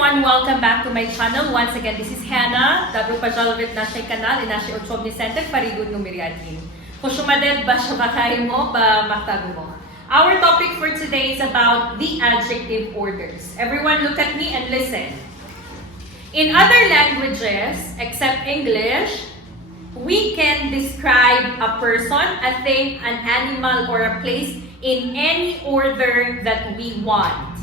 everyone, welcome back to my channel. Once again, this is Hannah. Добро пожаловать в наш канал и наш учебный центр Faridun номер 1. Хошумадет ба шабахаимо ба мактабимо. Our topic for today is about the adjective orders. Everyone look at me and listen. In other languages, except English, we can describe a person, a thing, an animal, or a place in any order that we want.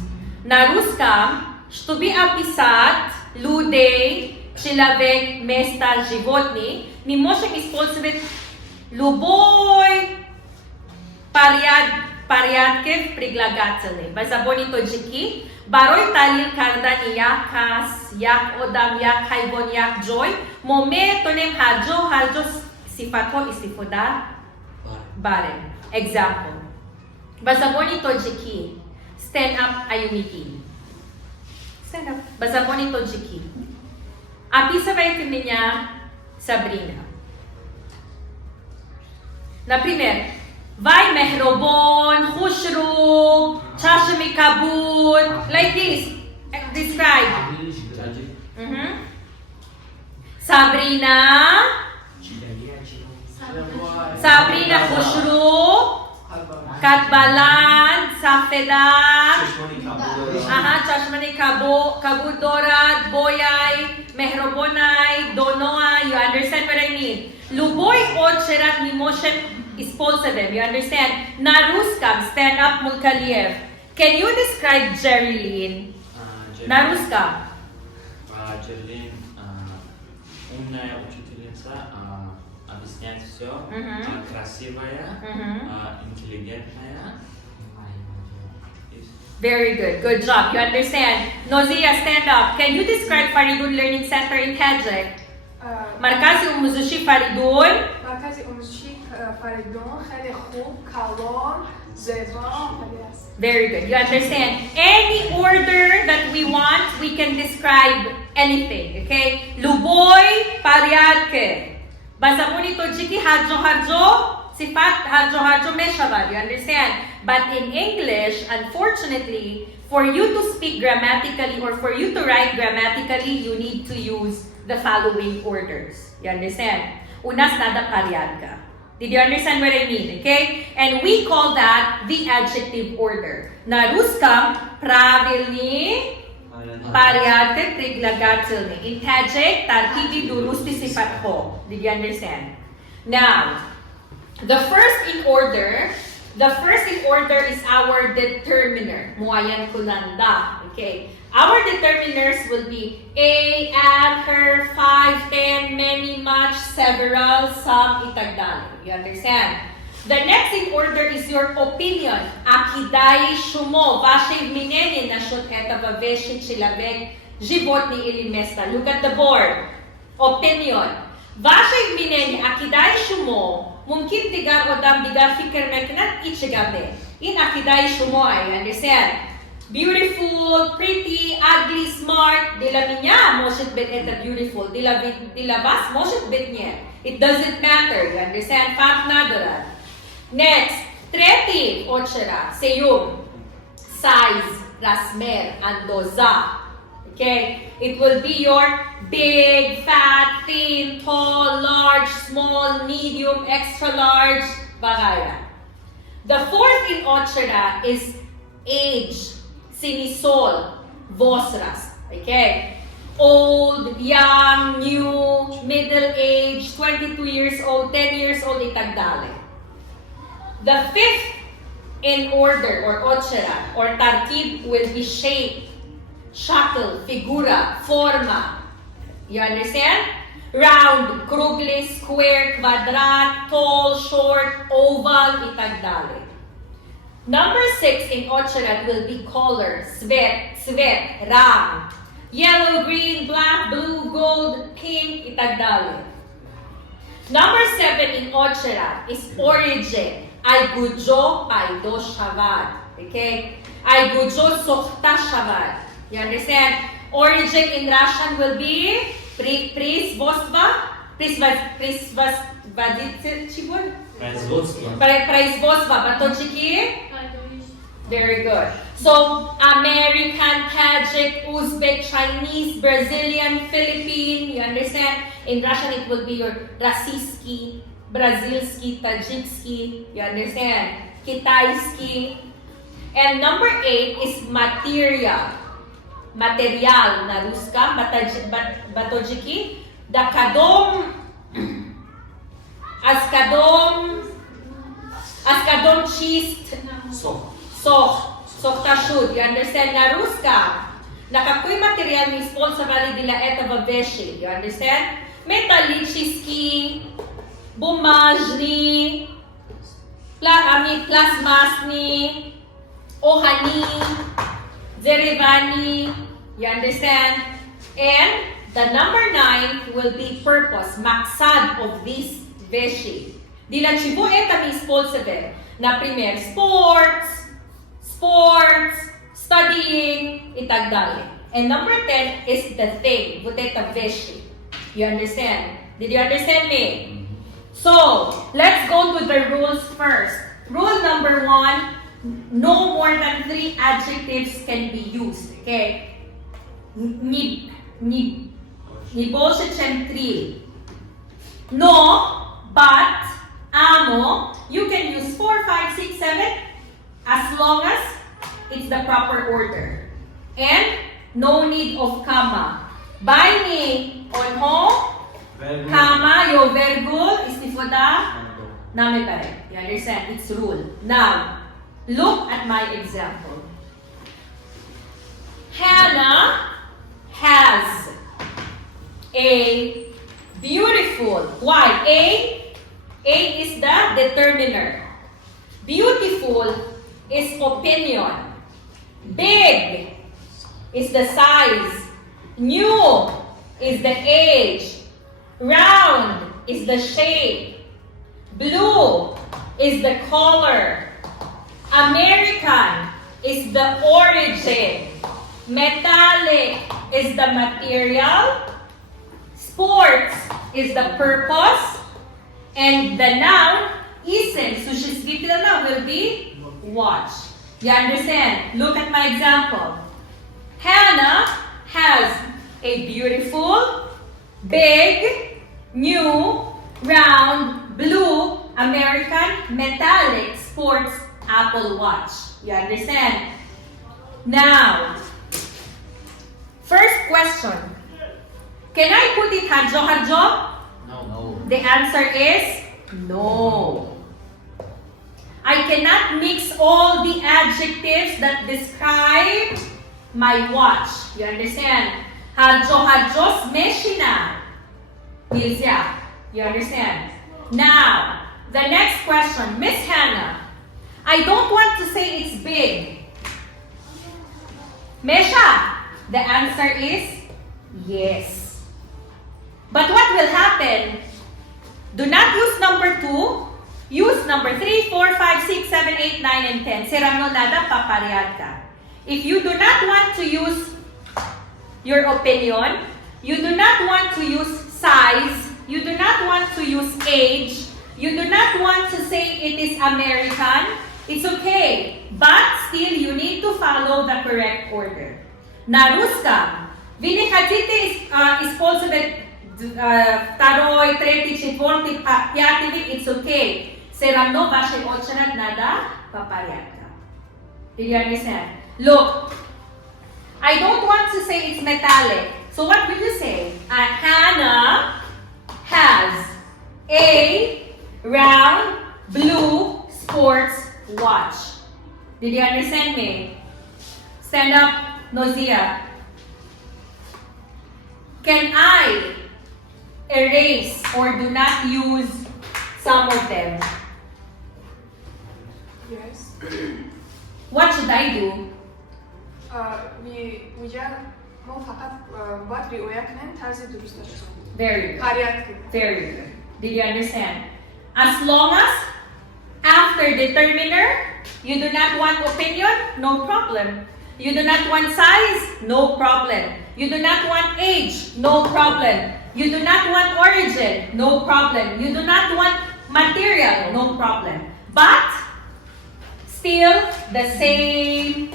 На русском, чтобы описать людей, человек, место, животных, мы можем использовать любой порядок прилагательных. Безобойные точки. Барой талил, когда як кас, як одам, як хайвон, як джой. Моме тонем хаджо сифатҳо истифода барем. Example. Безобойные точки. Stand up ayumiki. Stand up. Безобойные точки. Описывайте меня, Сабрина. Например, Vai mehrobon, khushru, chashmi kabut, like this. Describe. Sabrina. Sabrina khushru. Katbalan, safeda. Chashmani kabut dorad, boyai, mehrobonai, donoai. You understand what I mean? Luboy od sherat mimoshem. Используем, you understand? На русском, stand up Mulkaliev. Can you describe Jerilyn? На русском. Jerilyn умная учительница, объясняет все, красивая, интеллигентная. Very good, good job. You understand? Nozia, stand up. Can you describe Faridun Learning Center in Tajik? Marкази умузуши Faridun. Маркази умузуши Faridun, خیلی خوب، کلان، زیبا. Very good. You understand? Any order that we want, we can describe anything. Okay? Luboy порядке. Bazamuni tojiki harjo sifat harjo meshavad. You understand? But in English, unfortunately, for you to speak grammatically or for you to write grammatically, you need to use the following orders. You understand? Unas nada порядка. Did you understand what I mean? Okay? And we call that the adjective order. На русском правильный, порядок, прилагательный. In Tajik, Тартиби, дурусти, сифатҳо. Did you understand? Now, the first in order is our determiner. Muayan kulanda. Okay? Our determiners will be a, and, her, 5, 10, many, much, several, some, itagdali. You understand? The next in order is your opinion. Akidai shumo, vashe mineni nashot etava veshi chilavek, животни или место. Look at the board. Opinion. Vashe mineni akidai shumo, mumkin digar odam digar fikir meknat ichigabe. In akidai shumo, you understand? Beautiful, pretty, ugly, smart. Dila minya, может быть это beautiful. Dila vas, может быть нет. It doesn't matter. You understand? Fakt nadorat. Next, tretий очера, seyum, size, размер, andoza. Okay? It will be your big, fat, thin, tall, large, small, medium, extra large, bagaya. The fourth in ochera is age. Sinisol, vosras, okay? Old, young, new, middle age, 22 years old, 10 years old, itagdale. The fifth in order, or ochera, or tartib, will be shape, shakl, figura, forma. You understand? Round, krugle, square, quadrat, tall, short, oval, itagdale. Number 6 in Ocherat will be color, svet, ram. Yellow, green, black, blue, gold, pink, itagdali. Number 7 in Ocherat is origin. Ay gujo, ay do shavad. Okay? Ay gujo, sokhta shavad. You understand? Origin in Russian will be Производство. Производство. Поточки. Very good. So, American, Tajik, Uzbek, Chinese, Brazilian, Philippine, you understand? In Russian, it will be your Rossiyski, Brazilski, Tajikski, you understand? Kitaiski. And number 8 is material. Material na ruska, batojiki, dakadom, askadom chist, Sohtashud, you understand? Na ruska, na какой материал мы использовали для этого вещи, you understand? Металлический, бумажный, пластмассный, ohani, dеревянный, you understand? And the number 9 will be purpose, maksad of this вещи. Для чего это мы использовали? Например, sports, studying, и так далее. And number 10 is the thing, вот это вещи. You understand? Did you understand me? So, let's go to the rules first. Rule number 1, no more than 3 adjectives can be used, okay? Не больше, чем 3. No, but, amo, you can use 4, 5, 6, 7, as long as it's the proper order. And no need of comma. Baini, onho, comma, your virgule, istifoda, namibare. You understand? It's rule. Now, look at my example. Hannah has a beautiful. Why? A is the determiner. Beautiful is opinion. Big is the size. New is the age. Round is the shape. Blue is the color. American is the origin. Metallic is the material. Sports is the purpose. And the noun, ism, существительное, will be watch. You understand? Look at my example. Hannah has a beautiful, big, new, round, blue, American, metallic, sports, Apple Watch. You understand? Now, first question. Can I put it hadjo? No. The answer is no. I cannot mix all the adjectives that describe my watch. You understand? Hadjo smeshina. Nilzya. You understand? Now, the next question. Miss Hannah, I don't want to say it's big. Mesha, the answer is yes. But what will happen? Do not use number 2. Use number 3, 4, 5, 6, 7, 8, 9, and 10. Serano nada paparehad ka. If you do not want to use your opinion, you do not want to use size, you do not want to use age, you do not want to say it is American, it's okay. But still, you need to follow the correct order. На русском вы не хотите использовать второй, третий, четвертый, пятый вид, it's okay. Все равно вашей очередь надо по порядку. Do you understand? Look, I don't want to say it's metallic. So what will you say? Hannah has a round blue sports watch. Did you understand me? Stand up, Nozia. Can I erase or do not use some of them? Yes. What should I do? ما فقط باید رعایت کنیم طرز درست داشته. Very good. порядку. Very good. Did you understand? As long as after determiner, you do not want opinion, no problem. You do not want size, no problem. You do not want age, no problem. You do not want origin, no problem. You do not want material, no problem. But Still the same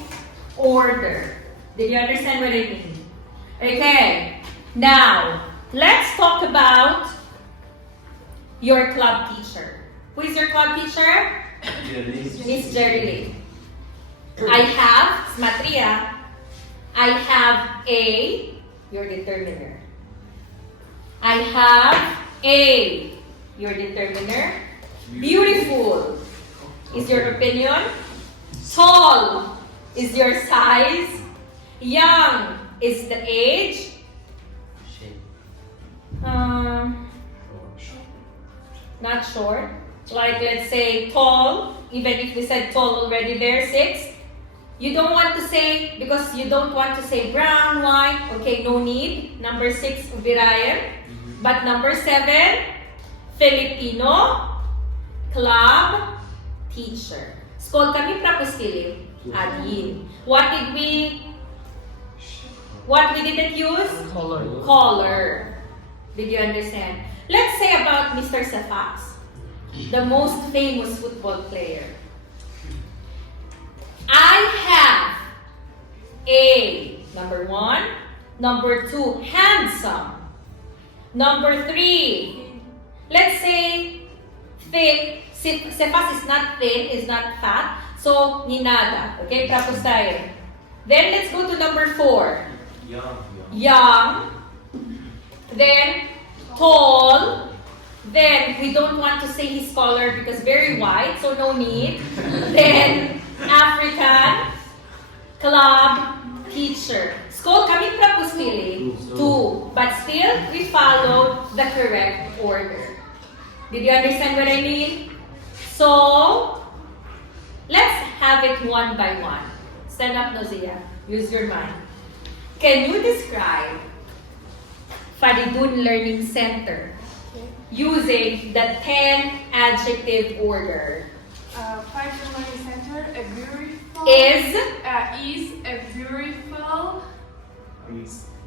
order. Did you understand what I mean? Okay. Now, let's talk about your club teacher. Who is your club teacher? Miss Jerry. I have, Smatria, I have a, your determiner. I have a, your determiner. Beautiful is your opinion. Tall is your size. Young is the age. Not short. Like let's say tall, even if we said tall already there, 6. You don't want to say, because you don't want to say brown, white, okay, no need. Number 6, Ubirayan. But number 7, Filipino, club, teacher. Skol kami prapustili. Adin. What we didn't use? Color. Did you understand? Let's say about Mr. Safas, the most famous football player. I have a, number 1. Number 2, handsome. Number 3, let's say thick. Sefas is not thin, is not fat. So, ninada. Okay, tapos tayo. Then, let's go to number 4. Young. Then, tall. Then, we don't want to say his color because very white, so no need. Then, African, club, teacher. Skol kami prapustili, 2. But still, we follow the correct order. Did you understand what I mean? So, let's have it one by one. Stand up, Nozia. Use your mind. Can you describe Faridun Learning Center using the 10 adjective order? Faridun Learning Center, a beautiful Is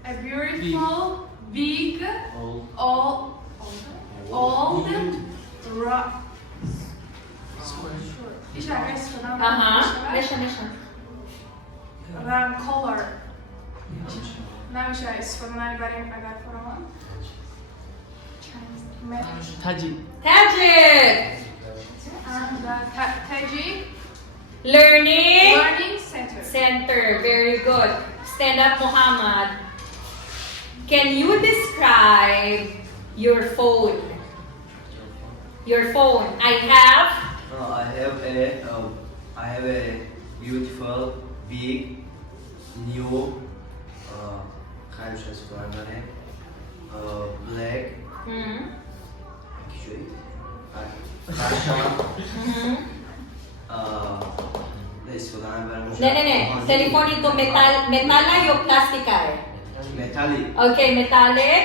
a beautiful, big, old, color. Now is for my wedding. I got for one. Tajik. And Tajik. Learning Center. Center. Very good. Stand up, Muhammad. Can you describe your phone? Your phone. I have a beautiful, big, new, black, Telepon itu metala yo plastika eh? metallic. Okay, metallic.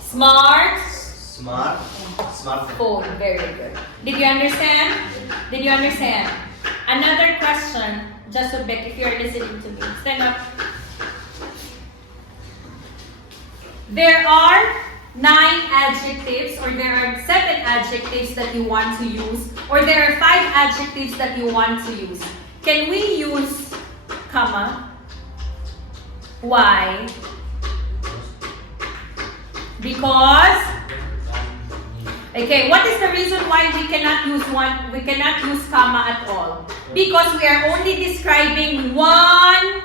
Smartphone. Phone. Very good. Did you understand? Did you understand? Another question, Jasubek, if you're listening to me. Stand up. There are 9 adjectives, or there are 7 adjectives that you want to use, or there are 5 adjectives that you want to use. Can we use comma? Why? Because, okay, what is the reason why we cannot use comma at all? Because we are only describing one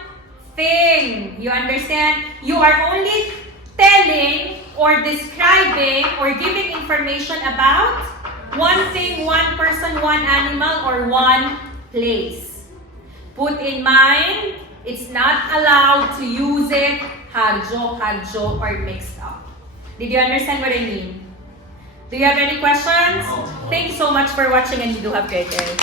thing. You understand? You are only telling or describing or giving information about one thing, one person, one animal, or one place. Put in mind, it's not allowed to use it harjo, or mixed up. Did you understand what I mean? Do you have any questions? No. Thank you so much for watching, and you do have a great day.